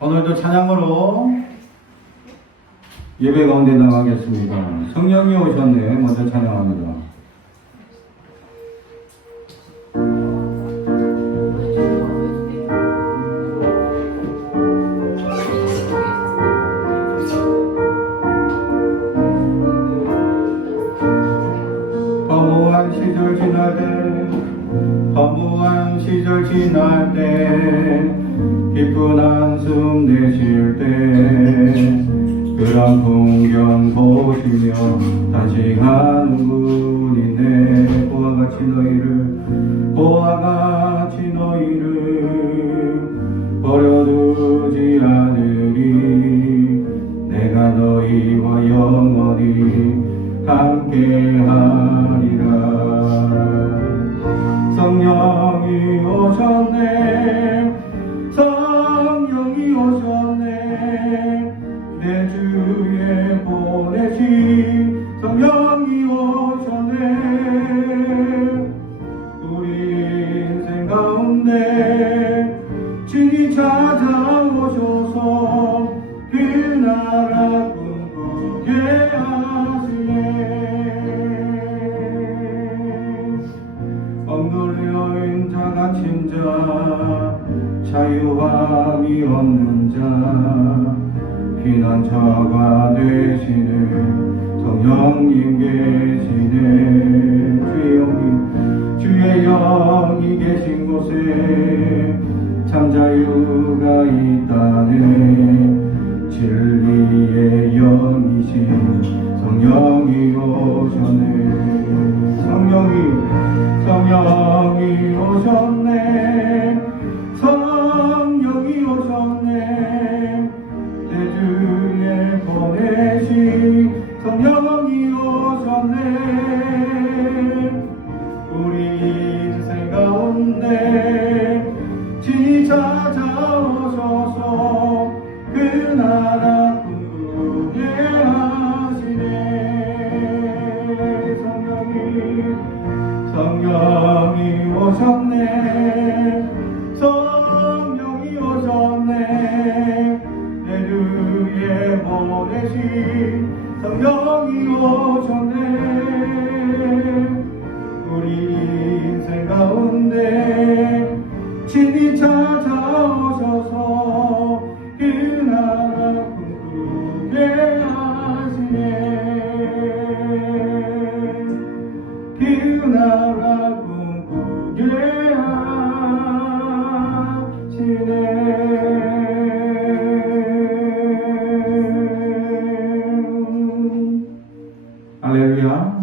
오늘도 찬양으로 예배 가운데 나가겠습니다. 성령이 오셨네. 먼저 찬양합니다. 허무한 시절 지날 때 기쁜 한숨 내쉴 때 그런 풍경 보시며 단식하는 분이네. 보와 같이 너희를 버려두지 않으리. 내가 너희와 영원히 함께하리라. 성령이 오셨네. 성령이 오셨네. 내 주에 보내신 성령이 오셨네. 우리 인생 가운데 친히 찾아오셔서 그 나라 꿈꾸게 하시네. 억눌려 인자 갇힌 자 자유함이 없는 자 피난처가 되시는 성령님 계시네. 주의 영이 계신 곳에 참 자유가 있다네. 진리의 영이신 성령이 오셨네. 성령이 오셨네. 성령이 오셨네. 내 주에 보내신 성령이 오셨네. 우리 인생 가운데 친히 찾아오셔서 그 나라 꿈꾸게 하시네. 성령이 오셨네. 성령이 오셨네. 내 주에 보내신 성령이 오셨네. 우리 인생 가운데 친히 찾아오셔서 그 나라 꿈꾸게 하시네. 그 나라 꿈꾸게 하시네. 할렐루야.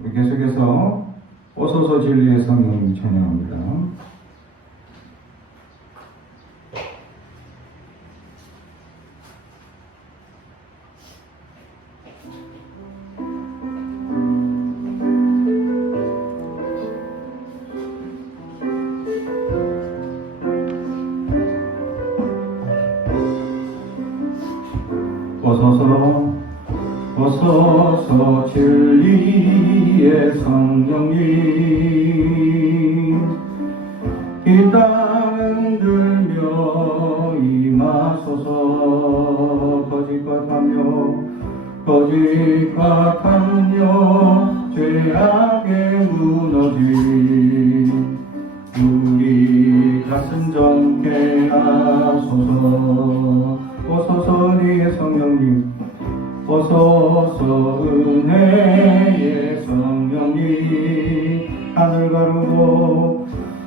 우리 계속해서 오소서 진리의 성령 찬양합니다. 오소서 진리의 성령님 이 땅 흔들며 임하소서. 거짓과하며 죄악에 무너진 우리 가슴 정케 하소서. 오소서 니의 성령님 오소서 은혜의 성령님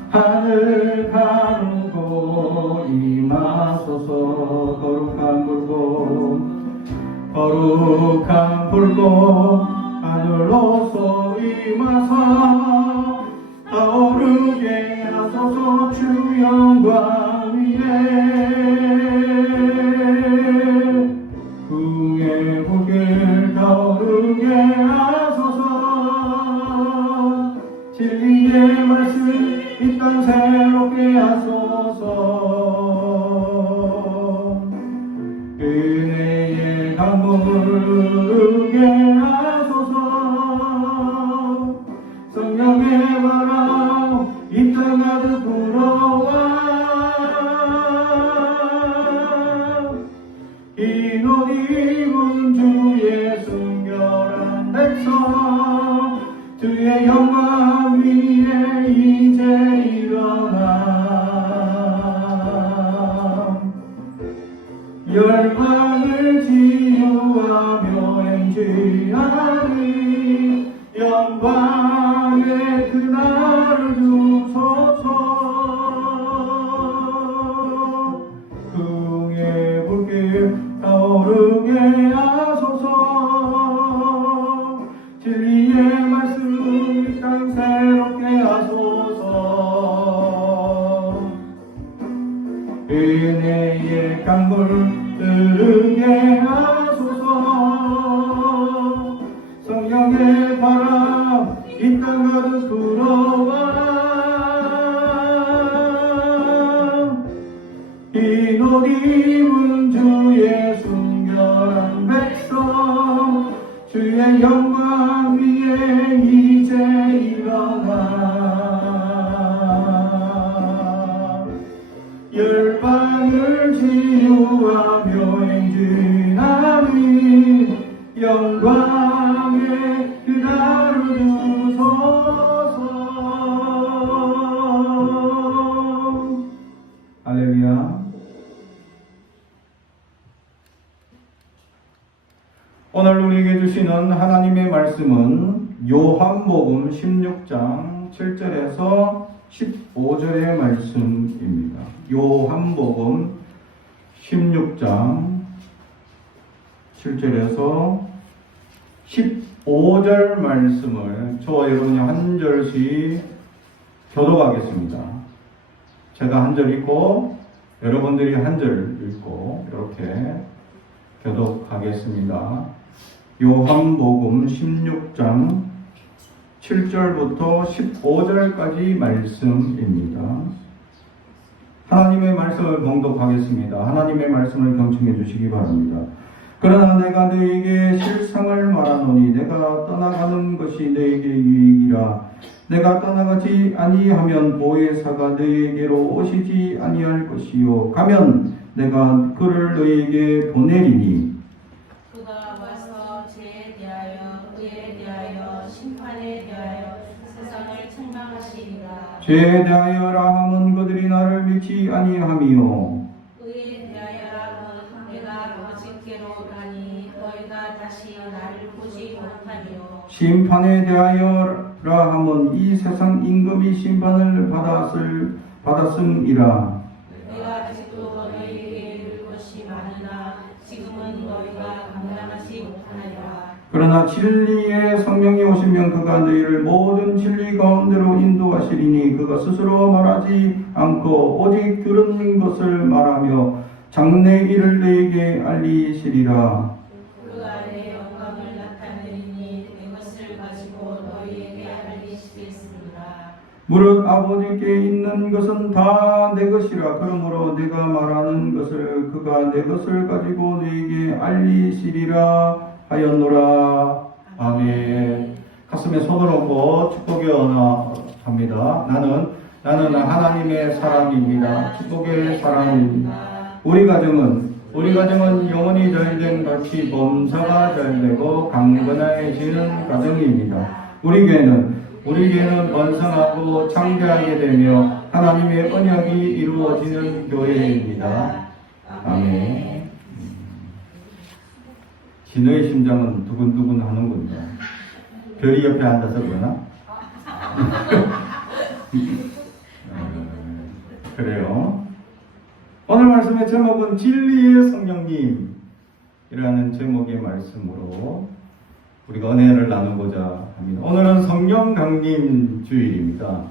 하늘 가르고 임하소서. 거룩한 불고 하늘로서 임하사 타오르게 하소서. 주 영광 위에 궁의 불길 타오르게 하소서. 진리의 말씀 이 땅 새롭게 하소서. 은혜의 강물 흐르게 하소서. 성령의 바람 이 땅 가득 불어와 주의 영광 위에 이제 일어나 열방을 지유하며 행진하리 영광의 그날을 주소서 긍의 불길 타오르게 하소서 진리의 말씀 이 땅 새롭게 하소서 은혜의 강물 흐르게 하소서 성령의 바람 이 땅 가득 불어와 흰 옷 입은 주의 순결한 백성 주의 영광 위에 이제 일어나 열방을 지유하며 행진하니 영광의 그날을 주소서. 할렐루야. 오늘 우리에게 주시는 하나님의 말씀은 요한복음 16장 7절에서 15절의 말씀입니다. 요한복음 16장 7절에서 15절 말씀을 저와 여러분이 한 절씩 교독하겠습니다. 제가 한 절 읽고 여러분들이 한 절 읽고 이렇게 교독하겠습니다. 요한복음 16장 7절부터 15절까지 말씀입니다. 하나님의 말씀을 봉독하겠습니다. 하나님의 말씀을 경청해 주시기 바랍니다. 그러나 내가 너희에게 실상을 말하노니 내가 떠나가는 것이 너희에게 유익이라. 내가 떠나가지 아니하면 보혜사가 너희에게로 오시지 아니할 것이요 가면 내가 그를 너희에게 보내리니 그가 와서 죄에 대하여 의에 대하여 심판에 대하여 세상을 책망하시리라. 죄에 대하여라 함은 그들이 나를 믿지 아니함이요 의에 대하여라 내가 아버지께로 가니 너희가 다시 나를 보지 못하리요. 심판에 대하여라 함은 이 세상 임금이 심판을 받았음이라. 내가 아직도 너희에게 이를 것이 많으나 지금은 너희가 감당하지 못하리라. 그러나 진리의 성령이 오시면 그가 너희를 모든 진리 가운데로 인도하시리니 그가 스스로 말하지 않고 오직 들은 것을 말하며 장래 일을 너희에게 알리시리라. 그가 내 영광을 나타내리니 내 것을 가지고 너희에게 알리시겠습니다. 무릇 아버지께 있는 것은 다 내 것이라. 그러므로 내가 말하는 것을 그가 내 것을 가지고 너희에게 알리시리라 하였노라. 아멘. 가슴에 손을 얹고 축복의 언어합니다. 나는 하나님의 사람입니다. 축복의 사람입니다. 우리 가정은 영혼이 잘된 같이 범사가 잘되고 강건해지는 가정입니다. 우리 교회는 번성하고 창대하게 되며 하나님의 언약이 이루어지는 교회입니다. 아멘. 진호의 심장은 두근두근 하는군요. 별이 옆에 앉아서 그러나? 그래요. 오늘 말씀의 제목은 진리의 성령님이라는 제목의 말씀으로 우리가 은혜를 나누고자 합니다. 오늘은 성령 강림 주일입니다.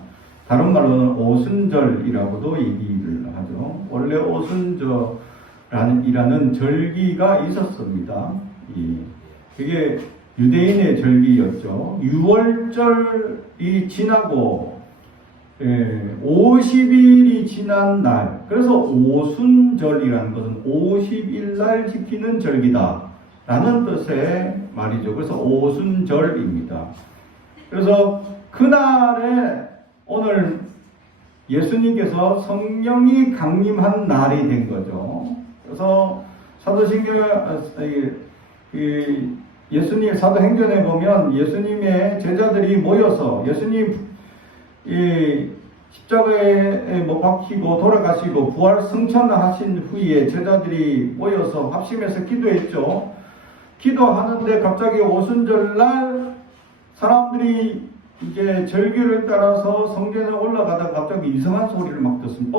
다른 말로는 오순절이라고도 얘기를 하죠. 원래 오순절이라는 절기가 있었습니다. 그게 유대인의 절기였죠. 6월절이 지나고 50일이 지난 날, 그래서 오순절이라는 것은 50일 날 지키는 절기다 라는 뜻의 말이죠. 그래서 오순절입니다. 그래서 그날에 오늘 예수님께서 성령이 강림한 날이 된 거죠. 그래서 사도신경 예수님 사도행전에 보면 예수님의 제자들이 모여서 예수님 이 십자가에 못 박히고 돌아가시고 부활 승천하신 후에 제자들이 모여서 합심해서 기도했죠. 기도하는데 갑자기 오순절날 사람들이 이제 절기를 따라서 성전에 올라가다가 갑자기 이상한 소리를 막 듣습니다.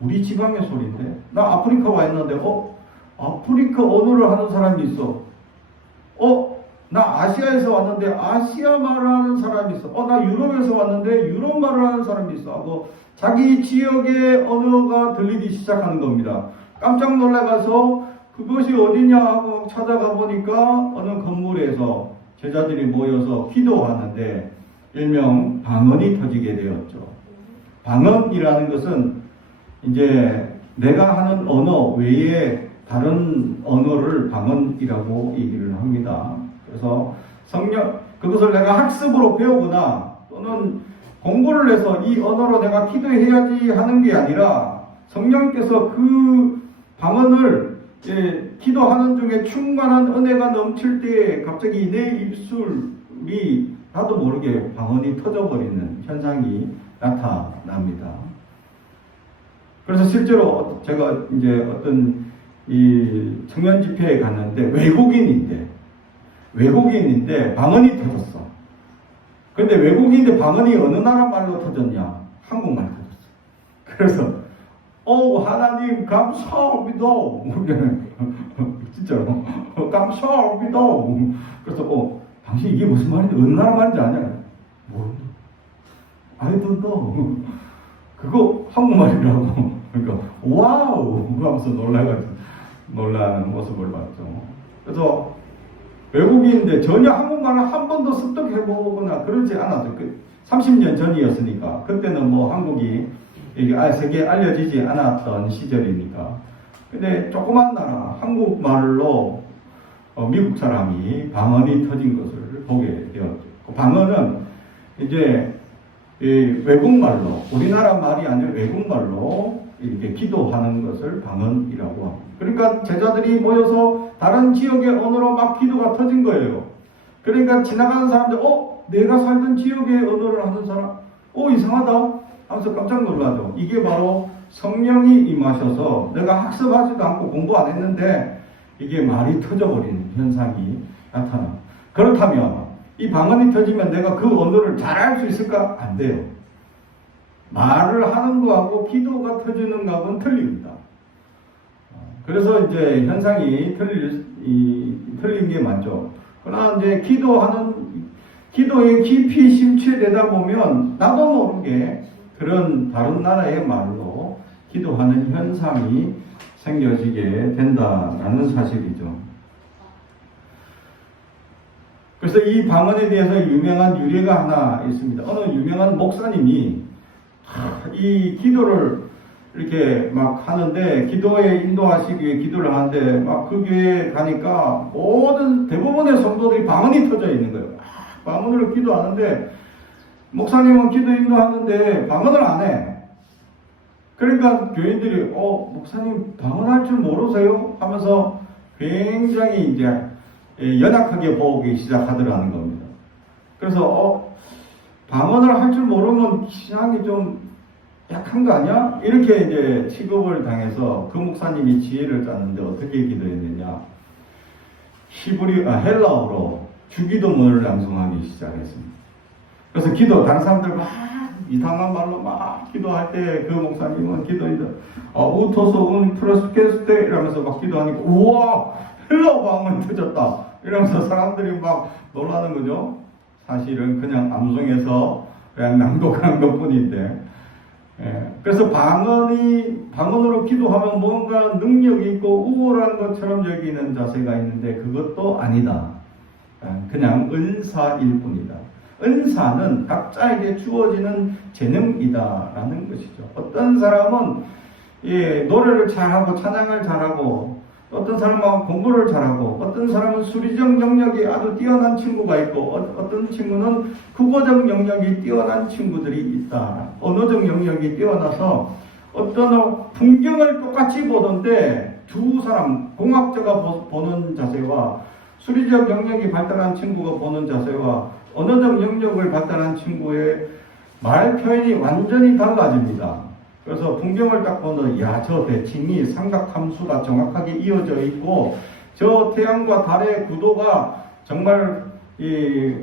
우리 지방의 소리인데? 나 아프리카 와 있는데, 아프리카 언어를 하는 사람이 있어. 나 아시아에서 왔는데 아시아 말을 하는 사람이 있어. 나 유럽에서 왔는데 유럽 말을 하는 사람이 있어. 하고 자기 지역의 언어가 들리기 시작하는 겁니다. 깜짝 놀라가서 그것이 어디냐 하고 찾아가 보니까 어느 건물에서 제자들이 모여서 기도하는데 일명 방언이 터지게 되었죠. 방언이라는 것은 이제 내가 하는 언어 외에 다른 언어를 방언이라고 얘기를 합니다. 그래서 그것을 내가 학습으로 배우거나 또는 공부를 해서 이 언어로 내가 기도해야지 하는 게 아니라 성령께서 그 방언을 기도하는 중에 충만한 은혜가 넘칠 때 갑자기 내 입술이 나도 모르게 방언이 터져버리는 현상이 나타납니다. 그래서 실제로 제가 이제 어떤 이 청년 집회에 갔는데 외국인인데 방언이 터졌어. 근데 외국인인데 방언이 어느 나라 말로 터졌냐? 한국말 터졌어. 그래서 하나님 감사합니다. 진짜로 감사합니다. 그래서 당신 이게 무슨 말인지 어느 나라 말인지 아냐? 모른다. I don't know. 그거 한국말이라고. 그러니까 와우 하면서 놀라는 모습을 봤죠. 그래서 외국인인데 전혀 한국말을 한 번도 습득해보거나 그러지 않았어요. 30년 전이었으니까. 그때는 뭐 한국이 이게 세계에 알려지지 않았던 시절이니까. 근데 조그만 나라 한국말로 미국 사람이 방언이 터진 것을 보게 되었죠. 그 방언은 이제 외국말로, 우리나라 말이 아니라 외국말로 이렇게 기도하는 것을 방언이라고 합니다. 그러니까 제자들이 모여서 다른 지역의 언어로 막 기도가 터진 거예요. 그러니까 지나가는 사람들, 내가 살던 지역의 언어를 하는 사람, 이상하다 하면서 깜짝 놀라죠. 이게 바로 성령이 임하셔서 내가 학습하지도 않고 공부 안 했는데 이게 말이 터져버리는 현상이 나타납니다. 그렇다면 이 방언이 터지면 내가 그 언어를 잘할 수 있을까? 안 돼요. 말을 하는 거하고 기도가 터지는 거하고는 틀립니다. 그래서 이제 현상이 틀린 게 맞죠. 그러나 이제 기도에 깊이 심취되다 보면 나도 모르게 그런 다른 나라의 말로 기도하는 현상이 생겨지게 된다라는 사실이죠. 그래서 이 방언에 대해서 유명한 유래가 하나 있습니다. 어느 유명한 목사님이 이 기도를 이렇게 막 하는데 기도에 인도하시기 위해 기도를 하는데 막 그 교회에 가니까 대부분의 성도들이 방언이 터져 있는 거예요. 방언으로 기도하는데 목사님은 기도 인도하는데 방언을 안 해. 그러니까 교인들이 목사님 방언할 줄 모르세요? 하면서 굉장히 이제 연약하게 보기 시작하더라는 겁니다. 그래서 방언을 할 줄 모르면 신앙이 좀 약한 거 아니야? 이렇게 이제 취급을 당해서 그 목사님이 지혜를 짰는데 어떻게 기도했느냐? 헬라어로 주기도문을 낭송하기 시작했습니다. 그래서 다른 사람들 막 이상한 말로 막 기도할 때 그 목사님은 기도인데 우토소 프로스케스테 이러면서 막 기도하니까 우와 헬라어 방언이 터졌다 이러면서 사람들이 막 놀라는 거죠. 사실은 그냥 암송해서 그냥 낭독한 것뿐인데 그래서 방언으로 기도하면 뭔가 능력이 있고 우월한 것처럼 여기는 자세가 있는데 그것도 아니다. 그냥 은사일 뿐이다. 은사는 각자에게 주어지는 재능이다라는 것이죠. 어떤 사람은 노래를 잘하고 찬양을 잘하고 어떤 사람은 공부를 잘하고 어떤 사람은 수리적 영역이 아주 뛰어난 친구가 있고 어떤 친구는 국어적 영역이 뛰어난 친구들이 있다. 언어적 영역이 뛰어나서 어떤 풍경을 똑같이 보던데 두 사람 공학자가 보는 자세와 수리적 영역이 발달한 친구가 보는 자세와 언어적 영역을 발달한 친구의 말 표현이 완전히 달라집니다. 그래서 풍경을 딱 보면 저 대칭이 삼각함수가 정확하게 이어져 있고 저 태양과 달의 구도가 정말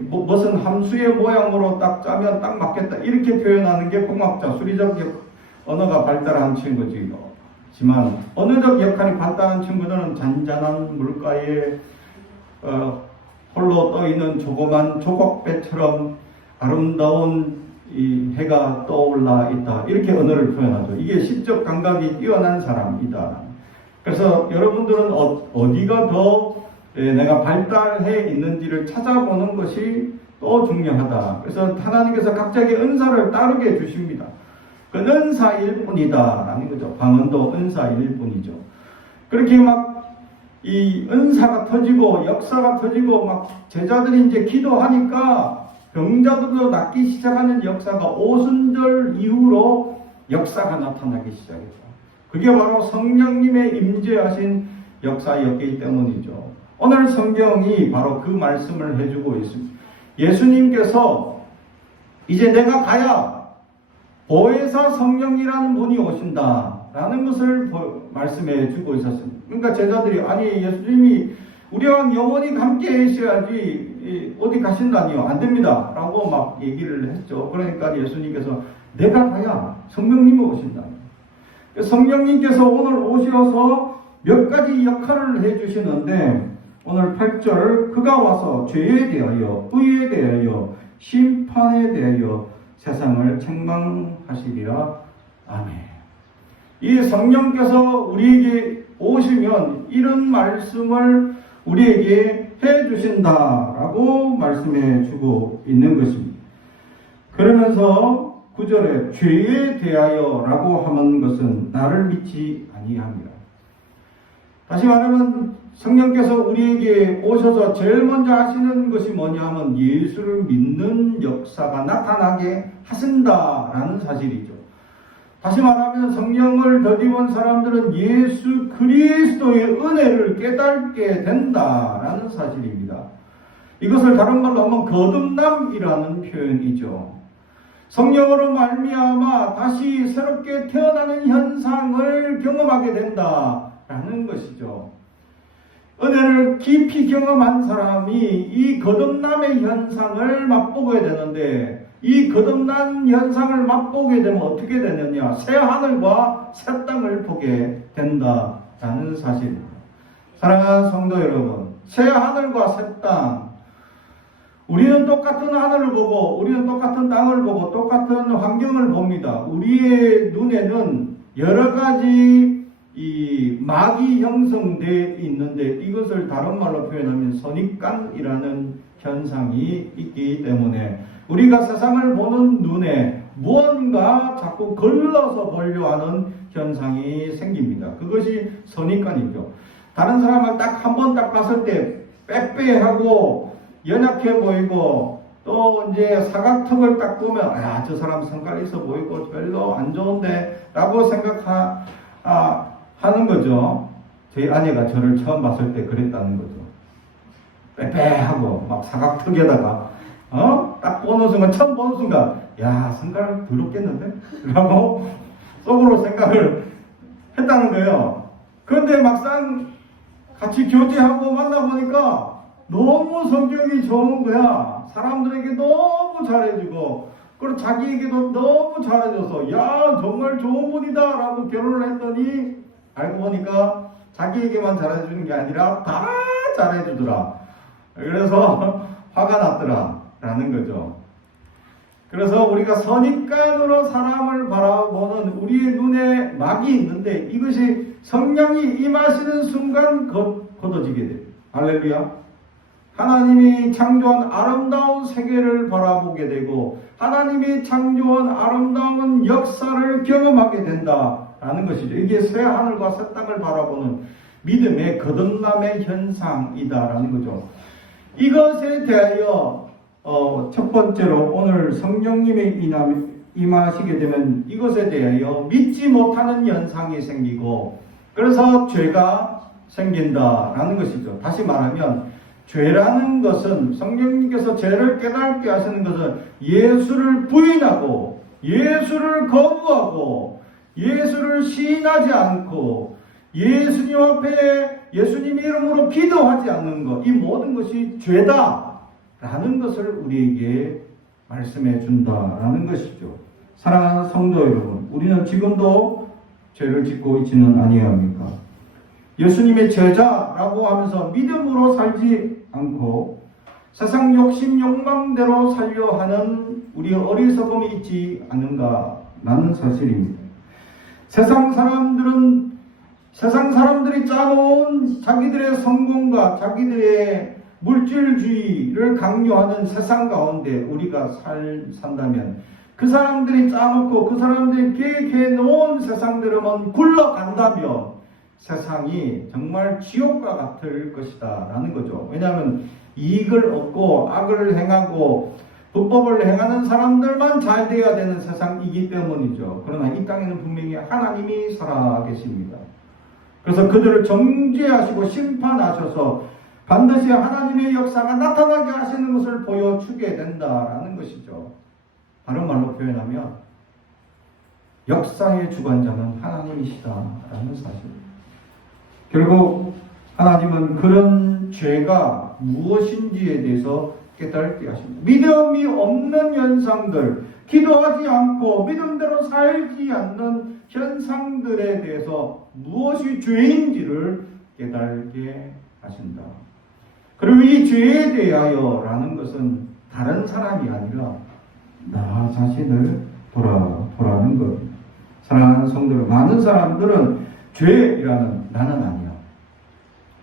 무슨 함수의 모양으로 딱 짜면 딱 맞겠다 이렇게 표현하는 게 공학자 수리적 언어가 발달한 친구지만 언어적 역할이 발달한 친구들은 잔잔한 물가에 홀로 떠있는 조그만 조각배처럼 아름다운 이 해가 떠올라 있다 이렇게 언어를 표현하죠. 이게 시적 감각이 뛰어난 사람이다. 그래서 여러분들은 어디가 더 내가 발달해 있는지를 찾아보는 것이 또 중요하다. 그래서 하나님께서 각자의 은사를 따르게 해주십니다. 그 은사일 뿐이다 라는 거죠. 방언도 은사일 뿐이죠. 그렇게 막 이 은사가 터지고 역사가 터지고 막 제자들이 이제 기도하니까 병자들도 낫기 시작하는 역사가 오순절 이후로 역사가 나타나기 시작했다. 그게 바로 성령님의 임재하신 역사였기 때문이죠. 오늘 성경이 바로 그 말씀을 해주고 있습니다. 예수님께서 이제 내가 가야 보혜사 성령이라는 분이 오신다 라는 것을 말씀해 주고 있었습니다. 그러니까 제자들이 아니 예수님이 우리와 영원히 함께 계셔야지 어디 가신다니요? 안 됩니다 라고 막 얘기를 했죠. 그러니까 예수님께서 내가 가야 성령님이 오신다. 성령님께서 오늘 오셔서 몇 가지 역할을 해주시는데 오늘 8절 그가 와서 죄에 대하여 의에 대하여 심판에 대하여 세상을 책망하시리라. 아멘. 이 성령께서 우리에게 오시면 이런 말씀을 우리에게 해주신다라고 말씀해 주고 있는 것입니다. 그러면서 9절에 죄에 대하여 라고 하는 것은 나를 믿지 아니함이라. 다시 말하면 성령께서 우리에게 오셔서 제일 먼저 하시는 것이 뭐냐 하면 예수를 믿는 역사가 나타나게 하신다라는 사실이죠. 다시 말하면 성령을 덧입은 사람들은 예수 그리스도의 은혜를 깨닫게 된다라는 사실입니다. 이것을 다른 말로 하면 거듭남이라는 표현이죠. 성령으로 말미암아 다시 새롭게 태어나는 현상을 경험하게 된다라는 것이죠. 은혜를 깊이 경험한 사람이 이 거듭남의 현상을 맛보게 되는데 이 거듭난 현상을 맛보게 되면 어떻게 되느냐? 새 하늘과 새 땅을 보게 된다라는 사실입니다. 사랑하는 성도 여러분, 새 하늘과 새 땅, 우리는 똑같은 하늘을 보고 우리는 똑같은 땅을 보고 똑같은 환경을 봅니다. 우리의 눈에는 여러 가지 이 막이 형성되어 있는데 이것을 다른 말로 표현하면 선입관이라는 현상이 있기 때문에 우리가 세상을 보는 눈에 무언가 자꾸 걸러서 보려 하는 현상이 생깁니다. 그것이 선입관이죠. 다른 사람을 딱 한 번 딱 봤을 때 빼빼하고 연약해 보이고 또 이제 사각턱을 딱 보면 저 사람 성깔 있어 보이고 별로 안 좋은데 라고 하는 거죠. 저희 아내가 저를 처음 봤을 때 그랬다는 거죠. 빼빼하고 막 사각턱에다가 딱 보는 순간 처음 보는 순간 성깔 더럽겠는데? 라고 속으로 생각을 했다는 거예요. 그런데 막상 같이 교제하고 만나보니까 너무 성격이 좋은 거야. 사람들에게 너무 잘해주고 그리고 자기에게도 너무 잘해줘서 정말 좋은 분이다 라고 결혼을 했더니 알고 보니까 자기에게만 잘해주는 게 아니라 다 잘해주더라. 그래서 화가 났더라 라는 거죠. 그래서 우리가 선입관으로 사람을 바라보는 우리의 눈에 막이 있는데 이것이 성령이 임하시는 순간 걷어지게 돼요. 할렐루야. 하나님이 창조한 아름다운 세계를 바라보게 되고 하나님이 창조한 아름다운 역사를 경험하게 된다라는 것이죠. 이게 새 하늘과 새 땅을 바라보는 믿음의 거듭남의 현상이다라는 거죠. 이것에 대하여 첫 번째로 오늘 성령님의 임하시게 되면 이것에 대하여 믿지 못하는 현상이 생기고 그래서 죄가 생긴다라는 것이죠. 다시 말하면 죄라는 것은 성령님께서 죄를 깨닫게 하시는 것은 예수를 부인하고 예수를 거부하고 예수를 시인하지 않고 예수님 앞에 예수님 이름으로 기도하지 않는 것, 이 모든 것이 죄다라는 것을 우리에게 말씀해 준다라는 것이죠. 사랑하는 성도 여러분, 우리는 지금도 죄를 짓고 있지는 아니합니까? 예수님의 제자라고 하면서 믿음으로 살지 않고 세상 욕심 욕망대로 살려 하는 우리의 어리석음이 있지 않는가라는 사실입니다. 세상 사람들이 짜놓은 자기들의 성공과 자기들의 물질주의를 강요하는 세상 가운데 우리가 산다면 그 사람들이 짜놓고 그 사람들이 계획해 놓은 세상대로만 굴러간다면 세상이 정말 지옥과 같을 것이다 라는 거죠. 왜냐하면 이익을 얻고 악을 행하고 불법을 행하는 사람들만 잘 돼야 되는 세상이기 때문이죠. 그러나 이 땅에는 분명히 하나님이 살아계십니다. 그래서 그들을 정죄하시고 심판하셔서 반드시 하나님의 역사가 나타나게 하시는 것을 보여주게 된다라는 것이죠. 다른 말로 표현하면 역사의 주관자는 하나님이시다라는 사실. 결국 하나님은 그런 죄가 무엇인지에 대해서 깨닫게 하십니다. 믿음이 없는 현상들, 기도하지 않고 믿음대로 살지 않는 현상들에 대해서 무엇이 죄인지를 깨닫게 하신다. 그리고 이 죄에 대하여라는 것은 다른 사람이 아니라 나 자신을 보라는 겁니다. 사랑하는 성도들, 많은 사람들은 죄라는 나는 아니야.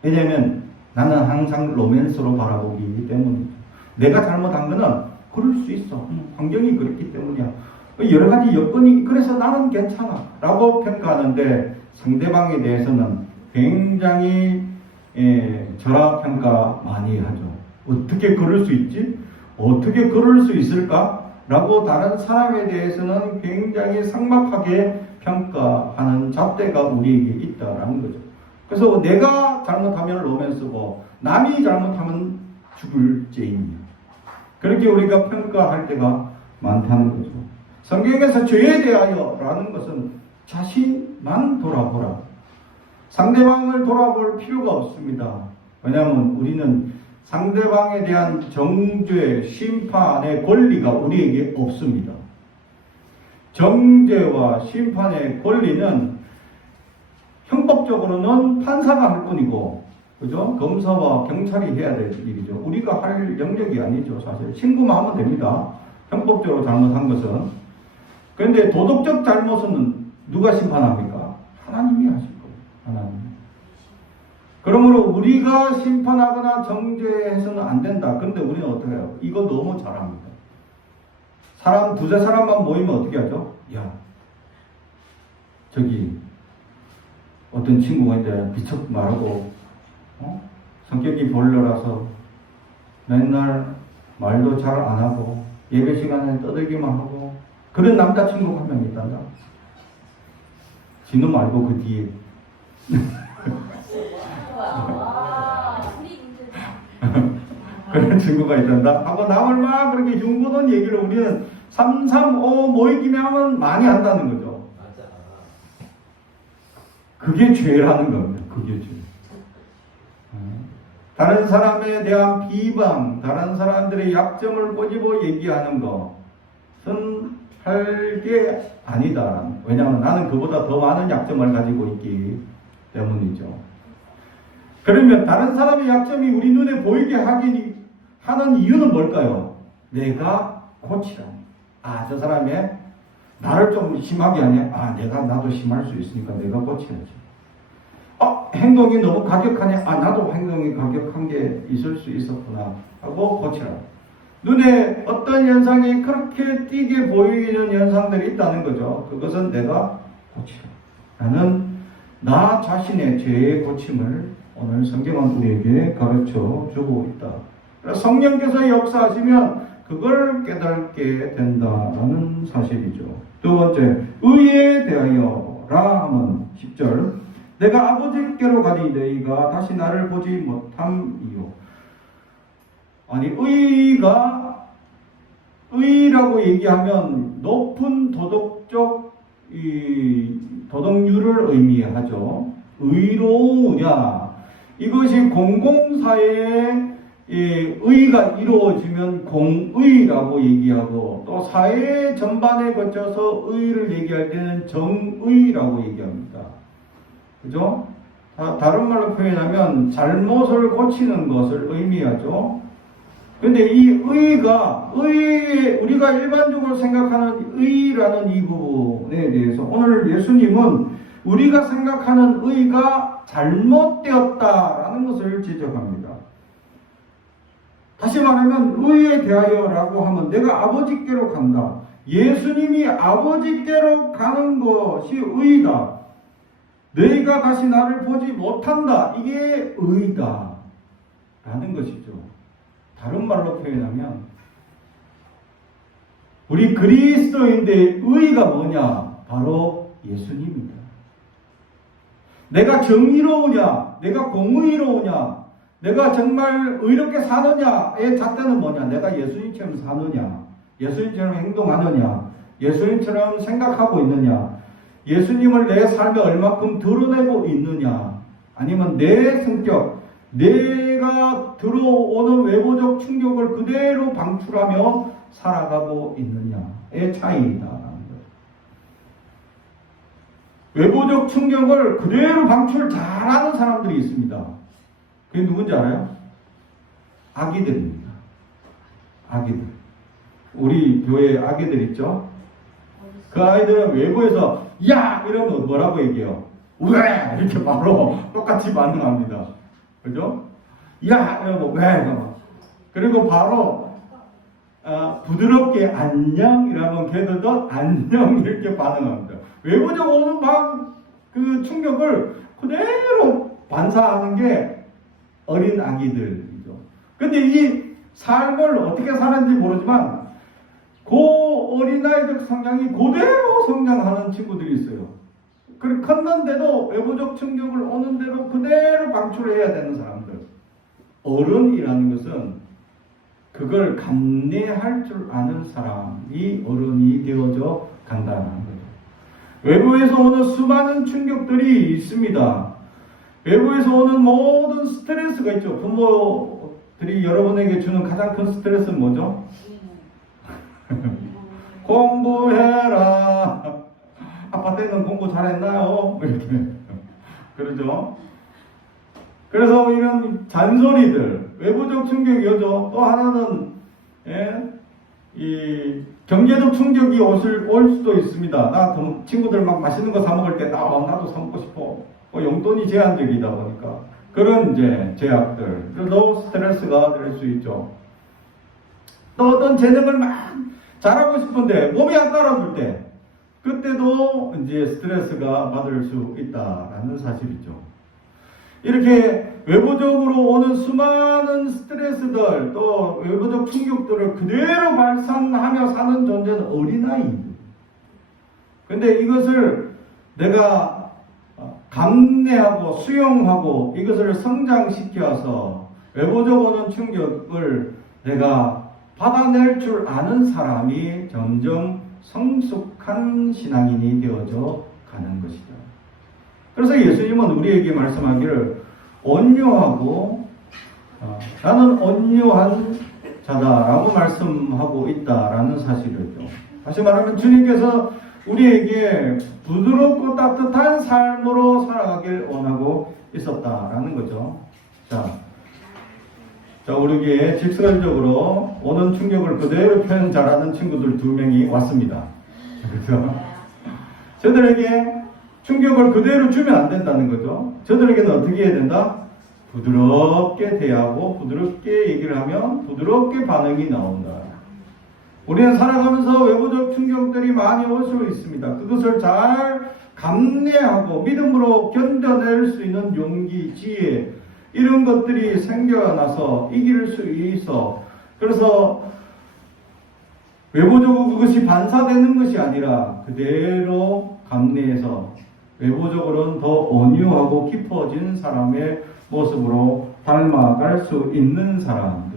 왜냐하면 나는 항상 로맨스로 바라보기 때문이죠. 내가 잘못한 거는 그럴 수 있어. 환경이 그렇기 때문이야. 여러 가지 여건이 그래서 나는 괜찮아 라고 평가하는데 상대방에 대해서는 굉장히 절하평가 많이 하죠. 어떻게 그럴 수 있지? 어떻게 그럴 수 있을까? 라고 다른 사람에 대해서는 굉장히 삭막하게 평가하는 잣대가 우리에게 있다라는 거죠. 그래서 내가 잘못하면 로맨스고 남이 잘못하면 죽을 죄입니다. 그렇게 우리가 평가할 때가 많다는 거죠. 성경에서 죄에 대하여라는 것은 자신만 돌아보라. 상대방을 돌아볼 필요가 없습니다. 왜냐하면 우리는 상대방에 대한 정죄, 심판의 권리가 우리에게 없습니다. 정죄와 심판의 권리는 형법적으로는 판사가 할 뿐이고, 그죠? 검사와 경찰이 해야 될 일이죠. 우리가 할 영역이 아니죠, 사실. 신고만 하면 됩니다. 형법적으로 잘못한 것은. 그런데 도덕적 잘못은 누가 심판합니까? 하나님이 하실 거예요. 하나님. 그러므로 우리가 심판하거나 정죄해서는 안 된다. 그런데 우리는 어떻게 해요? 이거 너무 잘합니다. 두세 사람만 모이면 어떻게 하죠? 야, 저기 어떤 친구가 이제 비척 말하고 성격이 볼러라서 맨날 말도 잘 안 하고 예배 시간에 떠들기만 하고 그런 남자친구가 한 명 있단다. 지는 말고 그 뒤에 그런 친구가 있단다 하고 남을 막 그렇게 흉보는 얘기를 우리는 335 모이기만 하면 많이 한다는 거죠. 그게 죄라는 겁니다. 그게 죄. 다른 사람에 대한 비방, 다른 사람들의 약점을 꼬집어 얘기하는 것은 할 게 아니다. 왜냐하면 나는 그보다 더 많은 약점을 가지고 있기 때문이죠. 그러면 다른 사람의 약점이 우리 눈에 보이게 하는 이유는 뭘까요? 내가 고치라니. 저 사람의 나를 좀 심하게 하냐? 나도 심할 수 있으니까 내가 고쳐야지. 행동이 너무 가격하냐? 나도 행동이 가격한 게 있을 수 있었구나 하고 고치라. 눈에 어떤 현상이 그렇게 띄게 보이는 현상들이 있다는 거죠. 그것은 내가 고치라. 라는 나 자신의 죄의 고침을 오늘 성경은 우리에게 가르쳐 주고 있다. 성령께서 역사하시면 그걸 깨닫게 된다는 사실이죠. 두 번째, 의에 대하여라 하면 10절 내가 아버지께로 가니 너희가 다시 나를 보지 못함이요. 아니, 의라고 얘기하면 높은 도덕적 도덕률을 의미하죠. 의로우냐. 이것이 공공사회에 의가 이루어지면 공의라고 얘기하고, 또 사회 전반에 거쳐서 의를 얘기할 때는 정의라고 얘기합니다. 그죠? 다른 말로 표현하면 잘못을 고치는 것을 의미하죠. 근데 이 우리가 일반적으로 생각하는 의라는 이 부분에 대해서 오늘 예수님은 우리가 생각하는 의가 잘못되었다라는 것을 지적합니다. 다시 말하면 의에 대하여라고 하면 내가 아버지께로 간다. 예수님이 아버지께로 가는 것이 의다. 너희가 다시 나를 보지 못한다. 이게 의다 라는 것이죠. 다른 말로 표현하면 우리 그리스도인의 의가 뭐냐? 바로 예수님입니다. 내가 정의로우냐? 내가 공의로우냐? 내가 정말 의롭게 사느냐의 잣대는 뭐냐? 내가 예수님처럼 사느냐? 예수님처럼 행동하느냐? 예수님처럼 생각하고 있느냐? 예수님을 내 삶에 얼마큼 드러내고 있느냐? 아니면 내 성격, 내가 들어오는 외부적 충격을 그대로 방출하며 살아가고 있느냐의 차이다. 외부적 충격을 그대로 방출 잘하는 사람들이 있습니다. 그게 누군지 알아요? 아기들입니다. 아기들. 우리 교회에 아기들 있죠? 그 아이들은 외부에서 야! 이러면 뭐라고 얘기해요? 왜? 이렇게 바로 똑같이 반응합니다. 그죠? 야! 이러고 왜? 그리고 바로 부드럽게 안녕 이라면 걔들도 안녕 이렇게 반응합니다. 외부적으로 오는 막 그 충격을 그대로 반사하는 게 어린 아기들이죠. 근데 이 삶을 어떻게 사는지 모르지만 그 어린아이적 성장이 그대로 성장하는 친구들이 있어요. 그리고 컸는데도 외부적 충격을 오는 대로 그대로 방출해야 되는 사람들. 어른이라는 것은 그걸 감내할 줄 아는 사람이 어른이 되어져 간다는 거죠. 외부에서 오는 수많은 충격들이 있습니다. 외부에서 오는 모든 스트레스가 있죠. 부모들이 여러분에게 주는 가장 큰 스트레스는 뭐죠? 공부해라. 아빠 때는 공부 잘했나요? 이렇게 그러죠. 그래서 이런 잔소리들, 외부적 충격이죠. 또 하나는 이 경제적 충격이 올 수도 있습니다. 나 친구들 막 맛있는 거 사 먹을 때 나도 사 먹고 싶어. 용돈이 제한적이다 보니까 그런 이제 제약들, 그래도 스트레스가 될 수 있죠. 또 어떤 재능을 막 잘하고 싶은데 몸이 안 따라줄 때, 그때도 이제 스트레스가 받을 수 있다라는 사실이죠. 이렇게 외부적으로 오는 수많은 스트레스들, 또 외부적 충격들을 그대로 발산하며 사는 존재는 어린아이입니다. 근데 이것을 내가 감내하고 수용하고 이것을 성장시켜서 외부적으로 오는 충격을 내가 받아낼 줄 아는 사람이 점점 성숙한 신앙인이 되어져 가는 것이다. 그래서 예수님은 우리에게 말씀하기를 온유하고 나는 온유한 자다라고 말씀하고 있다라는 사실이죠. 다시 말하면 주님께서 우리에게 부드럽고 따뜻한 삶으로 살아가길 원하고 있었다라는 거죠. 자, 우리에게 직설적으로 오는 충격을 그대로 표현 잘하는 친구들 2명이 왔습니다. 그렇죠? 저들에게 충격을 그대로 주면 안 된다는 거죠. 저들에게는 어떻게 해야 된다? 부드럽게 대하고 부드럽게 얘기를 하면 부드럽게 반응이 나온다. 우리는 살아가면서 외부적 충격들이 많이 올 수 있습니다. 그것을 잘 감내하고 믿음으로 견뎌낼 수 있는 용기, 지혜, 이런 것들이 생겨나서 이길 수 있어. 그래서 외부적으로 그것이 반사되는 것이 아니라 그대로 감내해서 외부적으로는 더 온유하고 깊어진 사람의 모습으로 닮아갈 수 있는 사람들.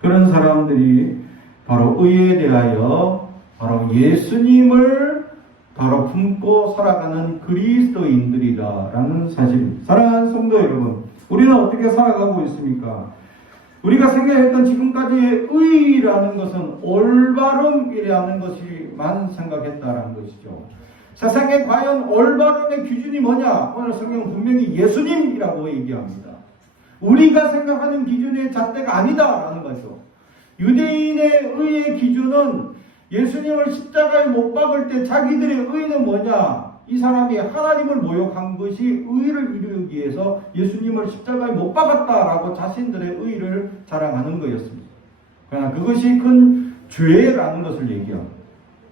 그런 사람들이 바로 의에 대하여 바로 예수님을 바로 품고 살아가는 그리스도인들이다라는 사실입니다. 사랑하는 성도 여러분, 우리는 어떻게 살아가고 있습니까? 우리가 생각했던 지금까지의 의라는 것은 올바름이라는 것만 생각했다라는 것이죠. 세상에 과연 올바름의 기준이 뭐냐? 오늘 성경은 분명히 예수님이라고 얘기합니다. 우리가 생각하는 기준의 잣대가 아니다라는 거죠. 유대인의 의의 기준은 예수님을 십자가에 못 박을 때 자기들의 의는 뭐냐? 이 사람이 하나님을 모욕한 것이 의를 이루기 위해서 예수님을 십자가에 못 박았다라고 자신들의 의를 자랑하는 거였습니다. 그러나 그것이 큰 죄라는 것을 얘기합니다.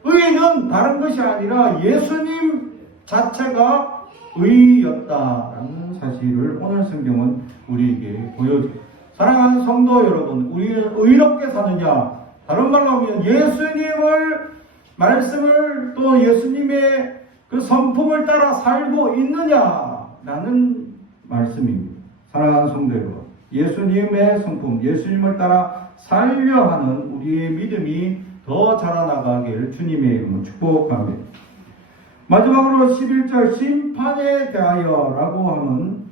의는 다른 것이 아니라 예수님 자체가 의였다라는 사실을 오늘 성경은 우리에게 보여줍니다. 사랑하는 성도 여러분, 우리는 의롭게 사느냐? 다른 말로 하면 예수님을 말씀을 또 예수님의 그 성품을 따라 살고 있느냐라는 말씀입니다. 사랑하는 성도 여러분, 예수님의 성품, 예수님을 따라 살려 하는 우리의 믿음이 더 자라나가길 주님의 이름으로 축복합니다. 마지막으로 11절 심판에 대하여라고 하면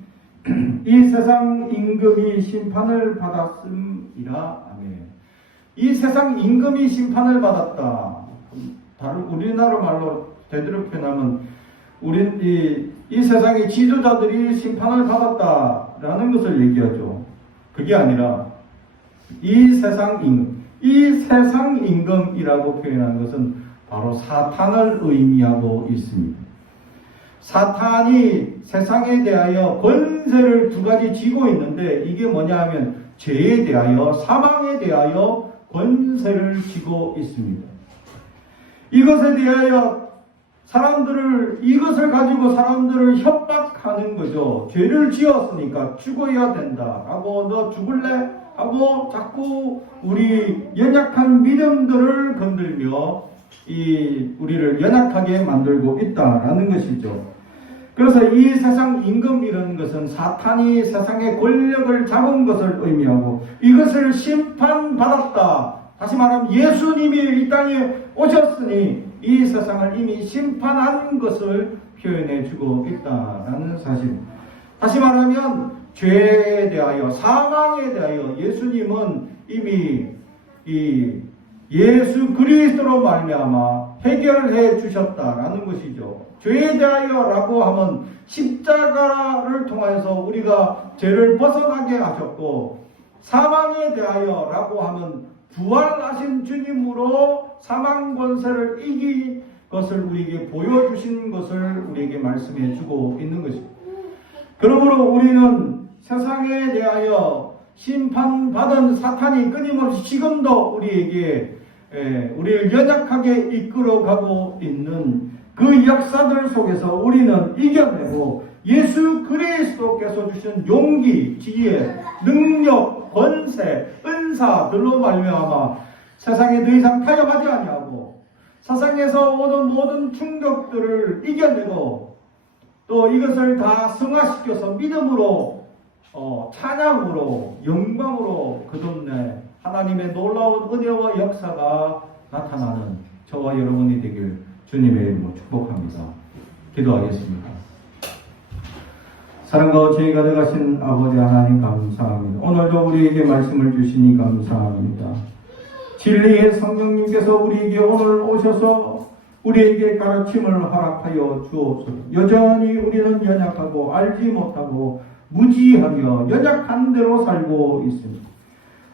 이 세상 임금이 심판을 받았음이라. 아멘. 이 세상 임금이 심판을 받았다. 다른 우리나라 말로 제대로 표현하면 이 세상의 지도자들이 심판을 받았다라는 것을 얘기하죠. 그게 아니라 이 세상 임금이라고 표현한 것은 바로 사탄을 의미하고 있습니다. 사탄이 세상에 대하여 권세를 두 가지 쥐고 있는데 이게 뭐냐 하면 죄에 대하여 사망에 대하여 권세를 쥐고 있습니다. 이것에 대하여 이것을 가지고 사람들을 협박하는 거죠. 죄를 지었으니까 죽어야 된다 하고 너 죽을래? 하고 자꾸 우리 연약한 믿음들을 건들며 우리를 연약하게 만들고 있다라는 것이죠. 그래서 이 세상 임금이라는 것은 사탄이 세상의 권력을 잡은 것을 의미하고 이것을 심판받았다. 다시 말하면 예수님이 이 땅에 오셨으니 이 세상을 이미 심판한 것을 표현해 주고 있다라는 사실. 다시 말하면 죄에 대하여 사망에 대하여 예수님은 이미 이 예수 그리스도로 말미암아 해결해 주셨다라는 것이죠. 죄에 대하여라고 하면 십자가를 통해서 우리가 죄를 벗어나게 하셨고, 사망에 대하여라고 하면 부활하신 주님으로 사망 권세를 이긴 것을 우리에게 보여주신 것을 우리에게 말씀해 주고 있는 것입니다. 그러므로 우리는 세상에 대하여 심판받은 사탄이 끊임없이 지금도 우리를 연약하게 이끌어가고 있는 그 역사들 속에서 우리는 이겨내고 예수 그리스도께서 주신 용기, 지혜, 능력, 권세, 은사들로 말미암아 세상에 더 이상 타협하지 아니하고 세상에서 오는 모든 충격들을 이겨내고 또 이것을 다 승화시켜서 믿음으로 찬양으로 영광으로 거듭내 하나님의 놀라운 은혜와 역사가 나타나는 저와 여러분이 되길 주님의 이름으로 축복합니다. 기도하겠습니다. 사랑과 죄가 가득하신 아버지 하나님 감사합니다. 오늘도 우리에게 말씀을 주시니 감사합니다. 진리의 성령님께서 우리에게 오늘 오셔서 우리에게 가르침을 허락하여 주옵소서. 여전히 우리는 연약하고 알지 못하고 무지하며 연약한 대로 살고 있습니다.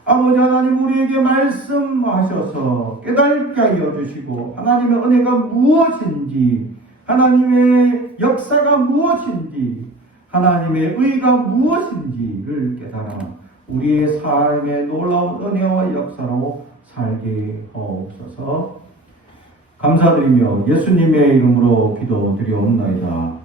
아버지 하나님, 우리에게 말씀하셔서 깨닫게 하여 주시고 하나님의 은혜가 무엇인지, 하나님의 역사가 무엇인지, 하나님의 의가 무엇인지를 깨달아 우리의 삶의 놀라운 은혜와 역사로 살게 하옵소서. 감사드리며 예수님의 이름으로 기도드리옵나이다.